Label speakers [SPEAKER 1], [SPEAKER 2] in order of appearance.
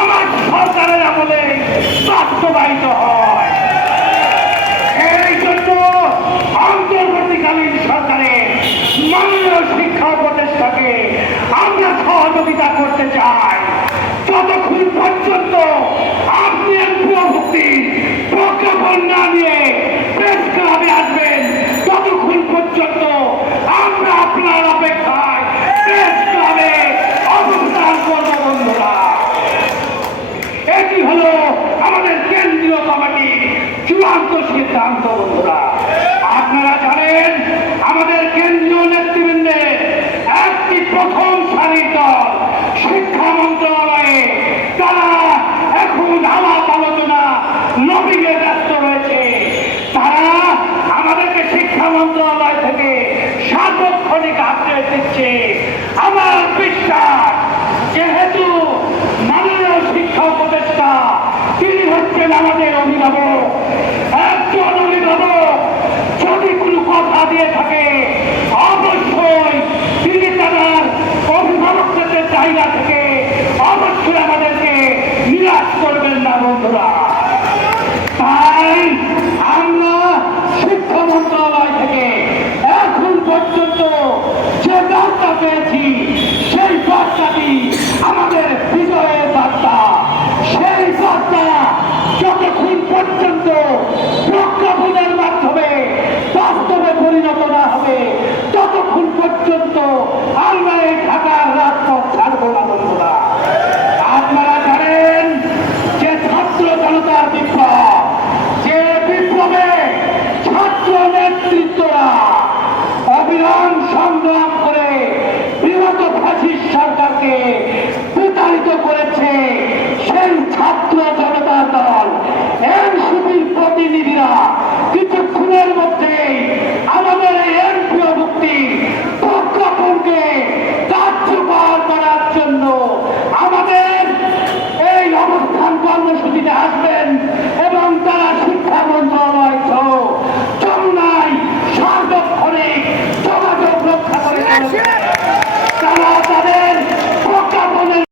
[SPEAKER 1] আমার সরকারের আমলে বাস্তবায়িত হয়। এই জন্য অন্তর্বর্তীকালীন সরকারে মাননীয় শিক্ষা উপদেষ্টাকে আমরা সহযোগিতা করতে চাই। ততক্ষণ পর্যন্ত আপনি প্রজ্ঞাপন না সার্বক্ষণিক আপডেট দিচ্ছে। আমার বিশ্বাস, যেহেতু মাননীয় শিক্ষা উপদেষ্টা, তিনি হচ্ছেন আমাদের অভিভাবক। একজন অভিভাবক যদি কথা দিয়ে থাকে, অবশ্যই তিনি তার অভিভাবকদের চাহিদা থেকে অবশ্যই আমাদেরকে নিরাশ করবেন না, বন্ধুরা। Thank you.